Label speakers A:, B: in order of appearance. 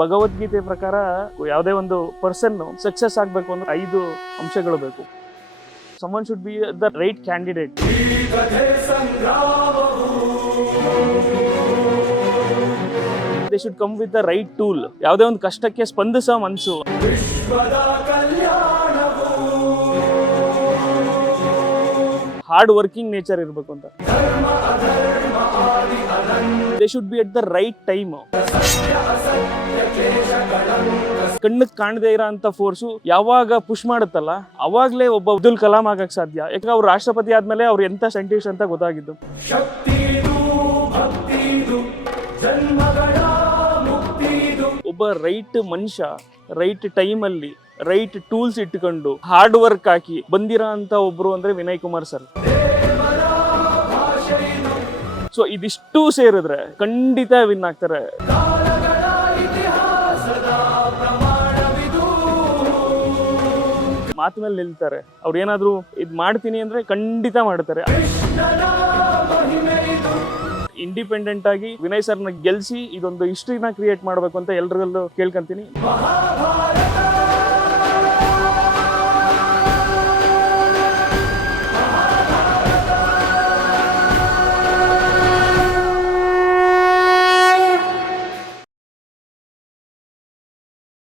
A: ಭಗವದ್ಗೀತೆ ಪ್ರಕಾರ ಯಾವುದೇ ಒಂದು ಪರ್ಸನ್ ಸಕ್ಸಸ್ ಆಗಬೇಕು ಅಂದ್ರೆ ಐದು ಅಂಶಗಳು ಬೇಕು. Someone should be the right candidate they should come with the right tool ಯಾವುದೇ ಒಂದು ಕಷ್ಟಕ್ಕೆ ಸ್ಪಂದಿಸೋ ಮನಸ್ಸು ಹಾರ್ಡ್ ವರ್ಕಿಂಗ್ ನೇಚರ್ ಇರಬೇಕು ಅಂತ. They should be at the right time ಕಣ್ಣಕ್ ಕಾಣದೇ ಇರೋ ಅಂತ ಫೋರ್ಸು ಯಾವಾಗ ಪುಷ್ ಮಾಡುತ್ತಲ್ಲ, ಅವಾಗಲೇ ಒಬ್ಬ ಅಬ್ದುಲ್ ಕಲಾಂ ಆಗಕ್ ಸಾಧ್ಯ. ಯಾಕಂದ್ರೆ ಅವ್ರು ರಾಷ್ಟ್ರಪತಿ ಆದ್ಮೇಲೆ ಅವ್ರು ಎಂತ ಸೈಂಟಿಸ್ಟ್ ಅಂತ ಗೊತ್ತಾಗಿದ್ದು. ಒಬ್ಬ ರೈಟ್ ಮನುಷ್ಯ ರೈಟ್ ಟೈಮಲ್ಲಿ ರೈಟ್ ಟೂಲ್ಸ್ ಇಟ್ಕೊಂಡು ಹಾರ್ಡ್ ವರ್ಕ್ ಹಾಕಿ ಬಂದಿರೋ ಅಂತ ಒಬ್ರು ಅಂದ್ರೆ ವಿನಯ್ ಕುಮಾರ್ ಸರ್ ಸೊ ಇದಿಷ್ಟು ಸೇರಿದ್ರೆ ಖಂಡಿತ ವಿನ್ ಆಗ್ತಾರೆ. ಮಾತು ಮೇಲೆ ನಿಲ್ತಾರೆ. ಅವ್ರು ಏನಾದರೂ ಇದು ಮಾಡ್ತೀನಿ ಅಂದ್ರೆ ಖಂಡಿತ ಮಾಡ್ತಾರೆ. ಇಂಡಿಪೆಂಡೆಂಟ್ ಆಗಿ ವಿನಯ್ ಸರ್ನ ಗೆಲ್ಸಿ ಇದೊಂದು ಹಿಸ್ಟ್ರಿನ ಕ್ರಿಯೇಟ್ ಮಾಡಬೇಕು ಅಂತ ಎಲ್ರಲ್ಲೂ ಕೇಳ್ಕೊಂತೀನಿ.